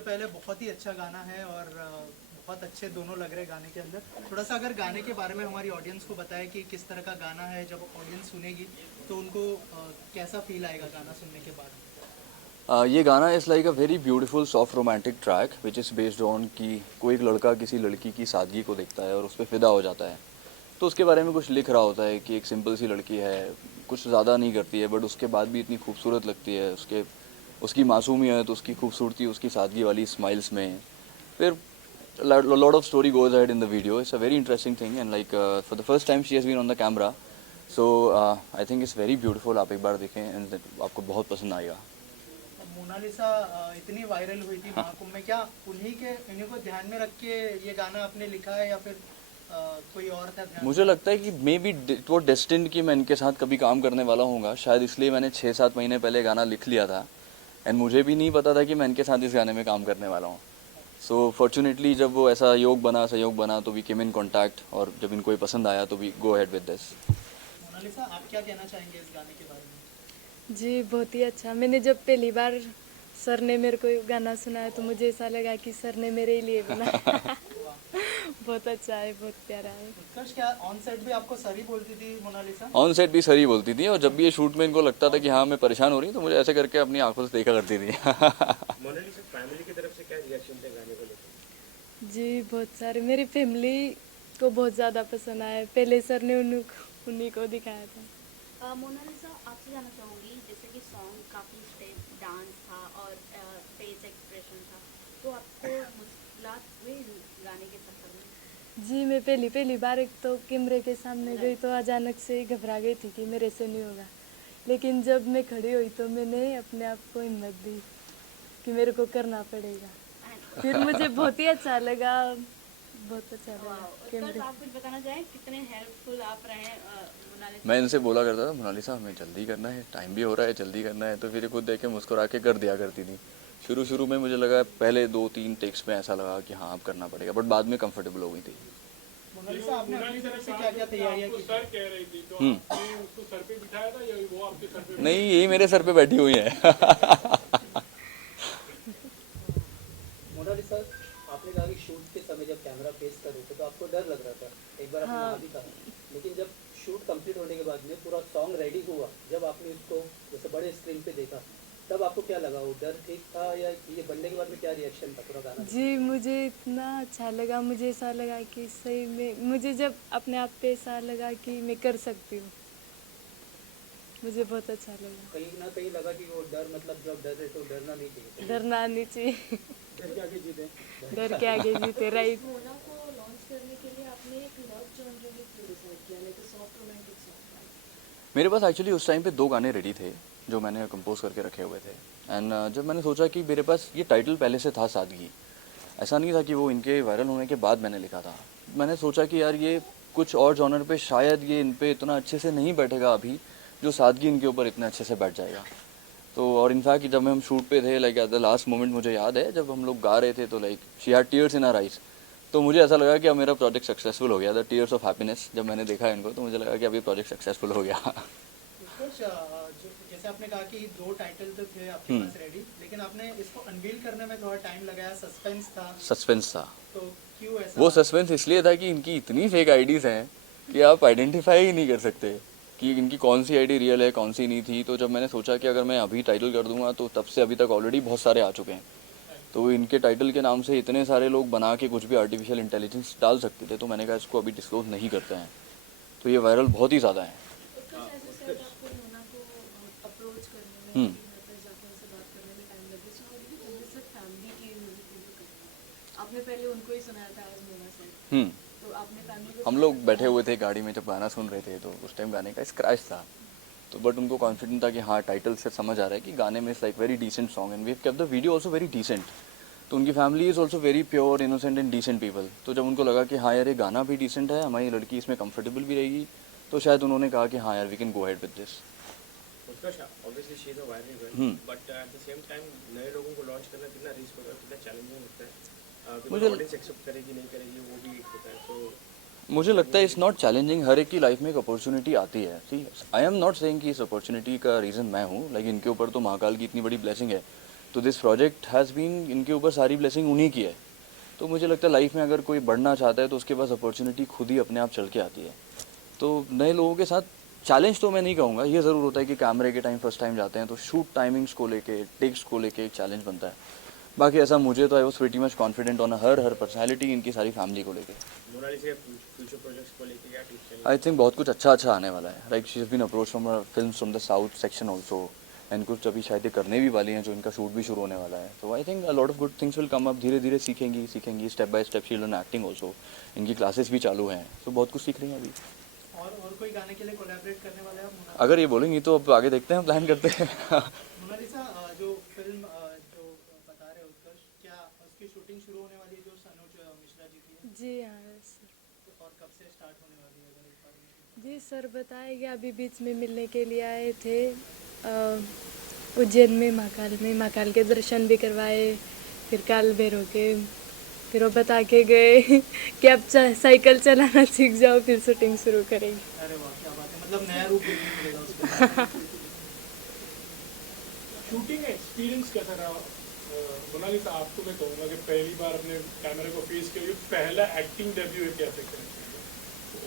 सबसे पहले बहुत ही अच्छा गाना है और बहुत अच्छे दोनों लग रहे गाने के अंदर। थोड़ा सा अगर गाने के बारे में हमारी ऑडियंस को बताएं कि किस तरह का गाना है, जब ऑडियंस सुनेगी तो उनको कैसा फील आएगा गाना सुनने के बाद। ये गाना is like a very beautiful soft romantic track which is based on कि कोई एक लड़का किसी लड़की की सादगी को देखता है और उस पर फ़िदा हो जाता है। तो उसके बारे में कुछ लिख रहा होता है कि एक सिंपल सी लड़की है, कुछ ज़्यादा नहीं करती है, बट उसके बाद भी इतनी खूबसूरत लगती है। उसकी मासूमियत, उसकी खूबसूरती, उसकी सादगी वाली स्माइल्स में फिर lot of story goes ahead in the video. It's a very interesting thing and like for the first time she has been on the camera. So I think it's very beautiful. आप एक बार देखें and आपको बहुत पसंद आएगा। Mona Lisa इतनी viral हुई थी महाकुंभ में, क्या इन्हीं को ध्यान में रख के ये गाना आपने लिखा है या फिर कोई और था ध्यान मुझे में? लगता है कि may be it was destined कि मैं इनके साथ कभी काम करने वाला हूँगा, शायद इसलिए मैंने 6-7 महीने पहले गाना लिख लिया था। एंड मुझे भी नहीं पता था कि मैं इनके साथ इस गाने में काम करने वाला हूँ। सो फॉर्चुनेटली जब वो ऐसा सहयोग बना तो वी केम इन कॉन्टैक्ट, और जब इनको ये पसंद आया तो we go ahead with this. Monalisa, आप क्या कहना चाहेंगे इस गाने के बारे में? जी बहुत ही अच्छा। मैंने जब पहली बार सर ने मेरे को गाना सुनाया तो मुझे ऐसा लगा कि सर ने मेरे ही लिए बनाया। बहुत अच्छा है, बहुत प्यारा है। उत्कर्ष, क्या ऑन सेट भी आपको सर ही बोलती थी मोनालिसा? ऑन सेट भी सही बोलती थी, और जब भी ये शूट में इनको लगता था कि हाँ मैं परेशान हो रही हूँ तो मुझे ऐसे करके अपनी आंखों से देखा करती थी। मोनालिसा, फैमिली की तरफ से क्या रिएक्शन थे गाने को लेकर? जी बहुत सारे, मेरी फैमिली को बहुत ज़्यादा पसंद आया। पहले सर ने उन्हीं को दिखाया था। मोनालिसा, आपसे जानना चाहूँगी, जैसे कि सॉन्ग काफ़ी स्टेप डांस था और फेस एक्सप्रेशन था, तो आपको मुश्किलात हुई गाने के सफर में? जी मैं पहली बार एक तो कैमरे के सामने गई तो अचानक से ही घबरा गई थी कि मेरे से नहीं होगा। लेकिन जब मैं खड़ी हुई तो मैंने अपने आप को हिम्मत दी कि मेरे को करना पड़ेगा। फिर मुझे बहुत ही अच्छा लगा, बहुत अच्छा लगा। उत्कर्ष, आप कुछ बताना चाहें, कितने हेल्पफुल आप रहे मोनालिसा? मैं इनसे बोला करता था, मोनालिसा हमें जल्दी करना है, टाइम भी हो रहा है, जल्दी करना है, तो फिर खुद देख के मुस्कुरा के कर दिया करती थी। शुरू में मुझे लगा, पहले 2-3 टेक्स में ऐसा लगा कि हाँ अब करना पड़ेगा, बट बाद में कंफर्टेबल हो गई थी। मोनालिसा, आपने अपनी तरफ से क्या क्या तैयारियां की? सर कह रही थी, तो आपने उसको सर पे बिठाया था या वो आपके सर पे? नहीं, यही मेरे सर पे बैठी हुई है। मोनालिसा, आपने कहा कि शूट के समय जब कैमरा फेस कर रहे थे तो आपको डर लग रहा था, एक बार आपने हाँ। कहा भी था, लेकिन जब शूट कंप्लीट होने के बाद में पूरा सॉन्ग रेडी हुआ, जब आपने उसको जैसे बड़े स्क्रीन पे देखा, तब आपको क्या लगा? वो डर ठीक था या ये बनने के बाद में क्या रिएक्शन था पूरा गाना? जी मुझे इतना अच्छा लगा, मुझे ऐसा लगा कि सही में, मुझे जब अपने आप पे ऐसा लगा कि मैं कर सकती हूँ, मुझे बहुत अच्छा लगा। कहीं ना कहीं लगा कि वो डर, मतलब जब डर रहे तो डरना नहीं चाहिए। डरना नहीं चाहिए। डर के आगे जीते। डर के आगे जीते, राइट। मोना को लॉन्च करने के लिए आपने एक लव जॉनर भी क्यों डिसाइड किया, लाइक सॉफ्ट रोमांटिक सॉन्ग? मेरे पास एक्चुअली उस टाइम पे 2 गाने रेडी थे जो मैंने कंपोज करके रखे हुए थे। एंड जब मैंने सोचा कि मेरे पास ये टाइटल पहले से था सादगी, ऐसा नहीं था कि वो इनके वायरल होने के बाद मैंने लिखा था। मैंने सोचा कि यार ये कुछ और जॉनर पे शायद ये इन पे इतना अच्छे से नहीं बैठेगा अभी, जो सादगी इनके ऊपर इतने अच्छे से बैठ जाएगा। तो और इनफैक्ट जब हम शूट पे थे, like at the last moment मुझे याद है जब हम लोग गा रहे थे तो like she had tears in her eyes. तो मुझे ऐसा लगा कि अब मेरा प्रोजेक्ट सक्सेसफुल हो गया। द टीयर्स ऑफ हैप्पीनेस, जब मैंने देखा इनको तो मुझे लगा कि अब ये प्रोजेक्ट सक्सेसफुल हो गया। उत्कर्ष, जैसे आपने कहा कि 2 टाइटल तो थे आपके पास रेडी, लेकिन आपने इसको अनवील करने में थोड़ा टाइम लगाया, सस्पेंस था, सस्पेंस था। तो क्यों ऐसा? वो सस्पेंस इसलिए था कि इनकी इतनी फेक आईडीज़ हैं कि आप आइडेंटिफाई ही नहीं कर सकते कि इनकी कौन सी आईडी रियल है, कौन सी नहीं थी। तो जब मैंने सोचा कि अगर मैं अभी टाइटल कर दूंगा तो तब से अभी तक ऑलरेडी बहुत सारे आ चुके हैं, तो इनके टाइटल के नाम से इतने सारे लोग बना के कुछ भी आर्टिफिशियल इंटेलिजेंस डाल सकते थे। तो मैंने कहा इसको अभी डिस्क्लोज नहीं करते हैं, तो ये वायरल बहुत ही ज़्यादा है। आपको मोना को अप्रोच करने में, जाकर उनसे बात करने में टाइम लगे, so how did you convince family की म्यूजिक वीडियो करना? आपने पहले उनको ही सुनाया था एज मोना से, तो आपने फैमिली को हम लोग बैठे हुए थे गाड़ी में जब गाना सुन रहे थे, तो उस टाइम गाने का स्क्रैच था, तो बट उनको कॉन्फिडेंट था कि हाँ टाइटल से समझ आ रहा है कि गाने में it's like very decent song and we have kept the video also very decent. तो उनकी family is also very pure, innocent and decent people. तो जब उनको लगा कि हाँ यार ये गाना भी डिसेंट है, हमारी लड़की इसमें कंफर्टेबल भी रहेगी, तो शायद उन्होंने कहा कि हाँ यार we can go ahead with this. Utkarsh, obviously she is a viral girl, but at the same time नए लोगों को लॉन्च करना कितना रिस्क होता है, कितना चैलेंजिंग होता है, मुझे ऑडियंस एक्सेप्ट करेगी नहीं करेगी वो भी होता है। तो मुझे लगता है इट्स नॉट चैलेंजिंग, हर एक की लाइफ में एक अपॉर्चुनिटी आती है। सी, आई एम नॉट सेइंग कि इस अपॉर्चुनिटी का रीज़न मैं हूँ, लाइक इनके ऊपर तो महाकाल की इतनी बड़ी ब्लेसिंग है तो दिस प्रोजेक्ट हैज़ बीन, इनके ऊपर सारी ब्लेसिंग उन्हीं की है। तो मुझे लगता है लाइफ में अगर कोई बढ़ना चाहता है तो उसके पास अपॉर्चुनिटी खुद ही अपने आप चल के आती है। तो नए लोगों के साथ चैलेंज तो मैं नहीं कहूँगा, ये ज़रूर होता है कि कैमरे के टाइम फर्स्ट टाइम जाते हैं तो शूट टाइमिंग्स को लेके, टेक्स्ट को लेके एक चैलेंज बनता है। बाकी ऐसा मुझे तो I was pretty much confident on her personality, इनकी सारी फैमिली को लेके। मोनालिसा के फ्यूचर प्रोजेक्ट्स को लेके क्या टिप्स चाहिए? आई थिंक बहुत कुछ अच्छा आने वाला है। Like she has been approach from films from the south section also, and कुछ अभी शायद ये करने भी वाली हैं जो इनका शूट भी शुरू होने वाला है। तो I think a lot of good things will come up. धीरे धीरे सीखेंगी step by step. She learn acting also, इनकी क्लासेस भी चालू हैं, तो बहुत कुछ सीख रही हैं अभी। और कोई गाने के लिए कोलैबोरेट करने वाले हैं आप मोनालिसा? अगर ये बोलेंगी तो अब आगे देखते हैं, प्लान करते हैं। मोनालिसा, जो फिल्म जो बता रहे हो उत्कर्ष, क्या उसकी शूटिंग शुरू होने वाली है जो सनोज मिश्रा जी की है? जी हाँ सर। और कब से स्टार्ट होने वाली है, अगर एक बार में? जी सर बताए कि अभी बीच में मिलने के लिए आए थे उज्जैन में, महाकाल के दर्शन भी करवाए, फिर काल भैरव के, फिर वो बता के गए कि अब साइकिल चलाना सीख जाओ फिर शूटिंग शुरू करेंगे। अरे वाह, क्या बात है, मतलब नया रूप देखने को मिलेगा उसको। शूटिंग एक्सपीरियंस कैसा रहा? मोनालिसा, आपको मैं कहूँगा कि पहली बार अपने कैमरे को फेस किया, पहला एक्टिंग डेब्यू है, कैसे करें?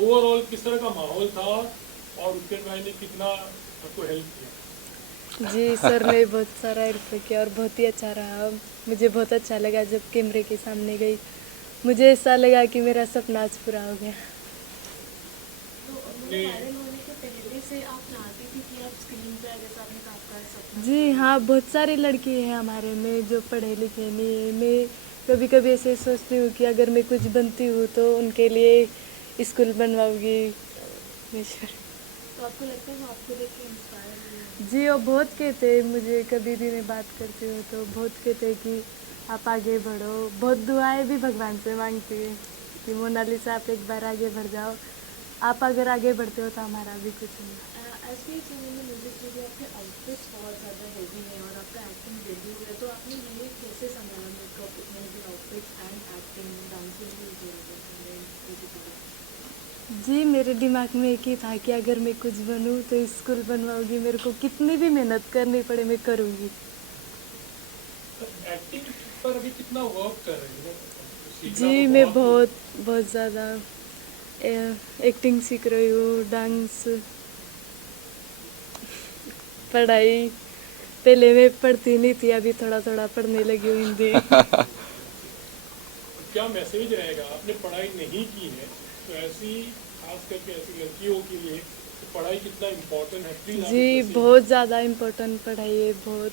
ओवरऑल किस तरह का माहौल था और उत्कर्ष भाई ने कितना आपको हेल्प किया? जी सर ने बहुत सारा हेल्प किया और बहुत ही अच्छा रहा। मुझे बहुत अच्छा लगा जब कैमरे के सामने गई, मुझे ऐसा लगा कि मेरा सपना आज पूरा हो गया। तो वायरल होने के पहले से आप चाहती थी कि आप स्क्रीन पे, जैसा आपने कहा आपका सपना? जी हाँ, बहुत सारी लड़की हैं हमारे में जो पढ़े लिखे नहीं है। मैं कभी कभी ऐसे सोचती हूँ कि अगर मैं कुछ बनती हूँ तो उनके लिए स्कूल बनवाऊँगी। तो आपको लगता है वो आपको देख के इंस्पायर हुए? जी वो बहुत कहते हैं, मुझे कभी भी मैं बात करती हूँ तो बहुत कहते हैं कि आप आगे बढ़ो। बहुत दुआएं भी भगवान से मांगती है कि मोनालिसा आप एक बार आगे बढ़ जाओ, आप अगर आगे बढ़ते हो तो हमारा भी कुछ होगा। एज भी चैनल में म्यूजिक वीडियो आपके आउटफिट्स बहुत ज़्यादा हेवी है और आपका एक्टिंग डेब्यू है, तो आपने ये कैसे संभाला makeup, outfits and acting, dancing भी हो? जी मेरे दिमाग में एक ही था कि अगर मैं कुछ बनूं तो स्कूल बनवाऊंगी, मेरे को कितनी भी मेहनत करनी पड़े मैं करूंगी। एक्टिंग पर अभी कितना वर्क कर रही है? सीखना जी तो मैं बहुत बहुत ज़्यादा एक्टिंग सीख रही हूँ, डांस, पढ़ाई। पहले मैं पढ़ती नहीं थी, अभी थोड़ा थोड़ा पढ़ने लगी हूँ हिंदी। क्या मैसेज रहेगा? आपने पढ़ाई नहीं की है तो ऐसी, खास करके ऐसी लड़कियों के लिए तो पढ़ाई कितना इम्पोर्टेंट है? प्लीज आप जी इसमें बहुत ज़्यादा इम्पोर्टेंट पढ़ाई है, बहुत।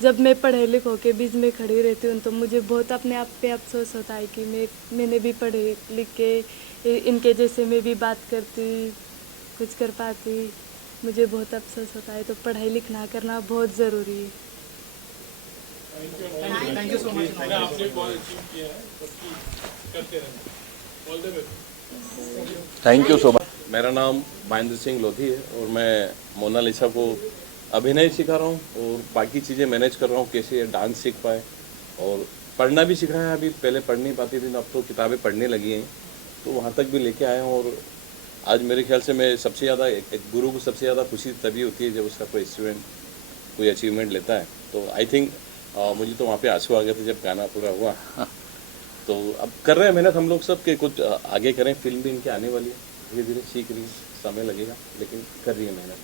जब मैं पढ़े लिखों के बीच में खड़ी रहती हूँ तो मुझे बहुत अपने आप पे अफसोस होता है कि मैंने भी पढ़े लिख के इनके जैसे मैं भी बात करती, कुछ कर पाती। मुझे बहुत अफसोस होता है, तो पढ़ाई लिखना करना बहुत ज़रूरी है। Thank you so much. मैंने आपने बहुत अचीव किया है, सबकी करते रहना। All the best. Thank you so much. मेरा नाम महेंद्र सिंह लोधी है और मैं मोनालिसा को अभिनय सिखा रहा हूँ और बाकी चीज़ें मैनेज कर रहा हूँ, कैसे डांस सीख पाए और पढ़ना भी सीख रहा है। अभी पहले पढ़ नहीं पाती थी, अब तो किताबें पढ़ने लगी हैं, तो वहाँ तक भी लेके आया हूँ। और आज मेरे ख्याल से मैं सबसे ज़्यादा, एक गुरु को सबसे ज़्यादा खुशी तभी होती है जब उसका कोई स्टूडेंट कोई अचीवमेंट लेता है। तो आई थिंक मुझे तो वहाँ पे आंसू आ गए थे जब गाना पूरा हुआ। तो अब कर रहे हैं मेहनत हम लोग सब के कुछ आगे करें। फिल्म भी इनकी आने वाली है, धीरे धीरे सीख रही है, समय लगेगा लेकिन कर रही है मेहनत।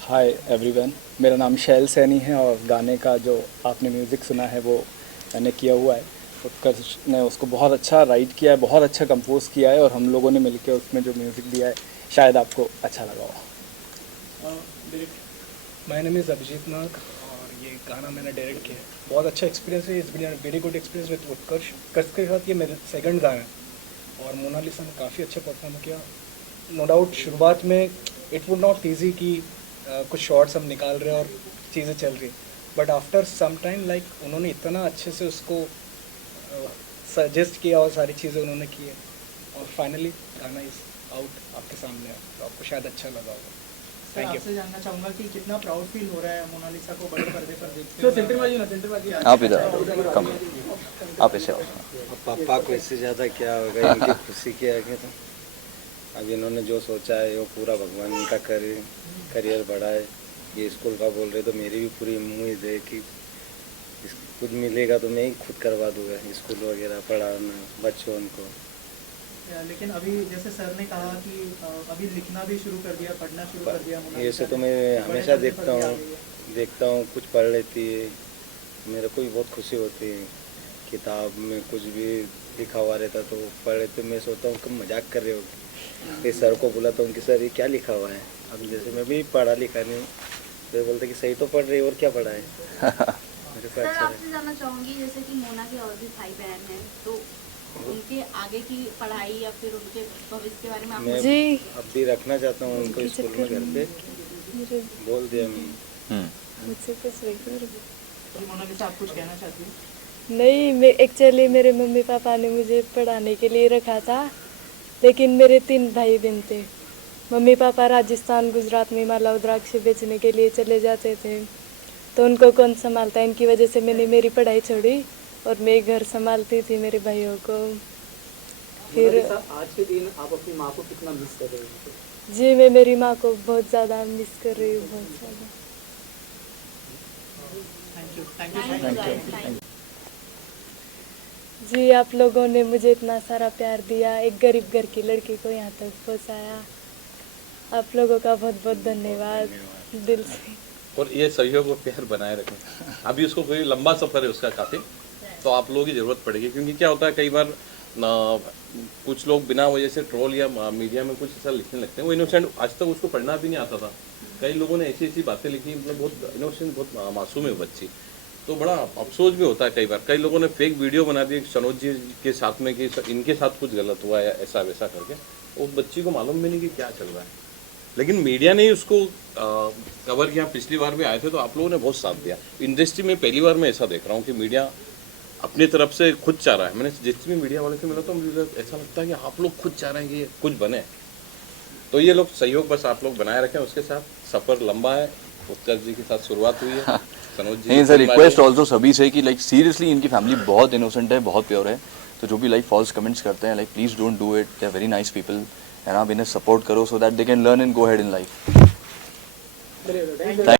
हाय एवरीवन, मेरा नाम शैल सैनी है और गाने का जो आपने म्यूज़िक सुना है वो मैंने किया हुआ है। उत्कर्ष ने उसको बहुत अच्छा राइट किया है, बहुत अच्छा कंपोज किया है और हम लोगों ने मिलकर उसमें जो म्यूज़िक दिया है शायद आपको अच्छा लगा हो। माय नेम इज़ अभिजीत नाग और ये गाना मैंने डायरेक्ट किया है। बहुत अच्छा एक्सपीरियंस है, it's been very good experience with Utkarsh. Utkarsh के साथ ये मेरा सेकंड गाना है और मोनालिसा ने काफ़ी अच्छा परफॉर्म किया। नो डाउट शुरुआत में इट वुड नॉट ईजी कि कुछ शॉट्स हम निकाल रहे हैं और चीज़ें चल रही, but after some time like उन्होंने इतना अच्छे से उसको सजेस्ट किया और सारी चीज़ें उन्होंने की है और फाइनली गाना इज आउट आपके सामने है, तो आपको शायद अच्छा लगा होगा। सर आपसे जानना चाहूँगा कि कितना प्राउड फील हो रहा है मोनालिसा को बड़े पर्दे पर देखते तो सेंटर बाजी आप इधर कम, आप इसे आओ। पापा को इससे ज़्यादा क्या होगा, इनकी खुशी की आगे। तो अब इन्होंने जो सोचा है वो पूरा भगवान इनका करियर बढ़ाए ये स्कूल का बोल रहे तो मेरी भी पूरी उम्मीद है कि कुछ मिलेगा तो मैं ही खुद करवा दूंगा स्कूल वगैरह पढ़ाना बच्चों को। लेकिन अभी जैसे सर ने कहा कि अभी लिखना भी शुरू कर दिया, पढ़ना शुरू कर दिया ऐसे तो मैं हमेशा देखता हूँ कुछ पढ़ लेती है, मेरे को भी बहुत खुशी होती है। किताब में कुछ भी लिखा हुआ रहता तो पढ़ लेते, मैं सोचता हूँ कि मजाक कर रहे हो। फिर सर को बुलाता हूँ कि सर ये क्या लिखा हुआ है। अब जैसे मैं भी पढ़ा लिखा नहीं, तो बोलते कि सही तो पढ़ रही और क्या पढ़ा है। मेरे को सर अच्छा आपसे जानना चाहूँगी, जैसे कि मोना के और भी भाई बहन हैं, तो उनके आगे की पढ़ाई या फिर उनके भविष्य के बारे में आप मैं जी। अब भी रखना चाहता हूँ उनको स्कूल में घर पे, मुझे बोल दिया मैं। मुझसे कुछ नहीं कर जी मोनालिसा, आप कुछ कहना चाहती हैं? नहीं, मैं एक्चुअली मेरे मम्मी पापा ने मुझे पढ़ाने के लिए रखा था, लेकिन मेरे 3 भाई बहन थे। मम्मी पापा राजस्थान गुजरात में माला रुद्राक्ष बेचने के लिए चले जाते थे, तो उनको कौन संभालता, इनकी वजह से मैंने मेरी पढ़ाई छोड़ी और मैं घर संभालती थी मेरे भाइयों को। फिर आज के दिन आप अपनी माँ को कितना मिस कर रहे हो? जी, मैं मेरी माँ को बहुत ज़्यादा मिस कर रही हूँ, बहुत ज़्यादा। Thank you so much. जी, आप लोगों ने मुझे इतना सारा प्यार दिया, एक गरीब घर की लड़की को यहाँ तक पहुँचाया। आप लोगों का बहुत बहुत धन्यवाद दिल से। और ये सहयोग और प्यार बनाए रखें। अभी उसको कोई लंबा सफ़र है उसका काफ़ी, तो आप लोगों की ज़रूरत पड़ेगी, क्योंकि क्या होता है कई बार कुछ लोग बिना वजह से ट्रोल या मीडिया में कुछ ऐसा लिखने लगते हैं। वो इनोसेंट, आज तक उसको पढ़ना भी नहीं आता था। कई लोगों ने ऐसी ऐसी बातें लिखी, मतलब बहुत इनोसेंट, बहुत मासूम है बच्ची। तो बड़ा अफसोस भी होता है कई बार। कई लोगों ने फेक वीडियो बना दी सनोज जी के साथ में कि इनके साथ कुछ गलत हुआ है, ऐसा वैसा करके। उस बच्ची को मालूम भी नहीं कि क्या चल रहा है, लेकिन मीडिया ने ही उसको कवर किया। पिछली बार भी आए थे तो आप लोगों ने बहुत साथ दिया। इंडस्ट्री में पहली बार मैं ऐसा देख रहा हूँ कि मीडिया अपनी तरफ से खुद चाह रहा है। मैंने जितने भी मीडिया वाले से मिला तो मुझे ऐसा लगता है कि आप लोग खुद चाह रहे हैं कि कुछ बने। तो ये लोग सहयोग बस आप लोग बनाए रखें। उसके साथ सफ़र लंबा है, उत्कर्ष जी के साथ शुरुआत हुई है, सनोज जी। नहीं सर, रिक्वेस्ट ऑल्सो सभी से कि लाइक सीरियसली इनकी फैमिली बहुत इनोसेंट है, बहुत प्योर है। तो जो भी लाइक फॉल्स कमेंट्स करते हैं, like please don't do it, they are very nice people, and आप इन्हें सपोर्ट करो so that they can learn and go head in life.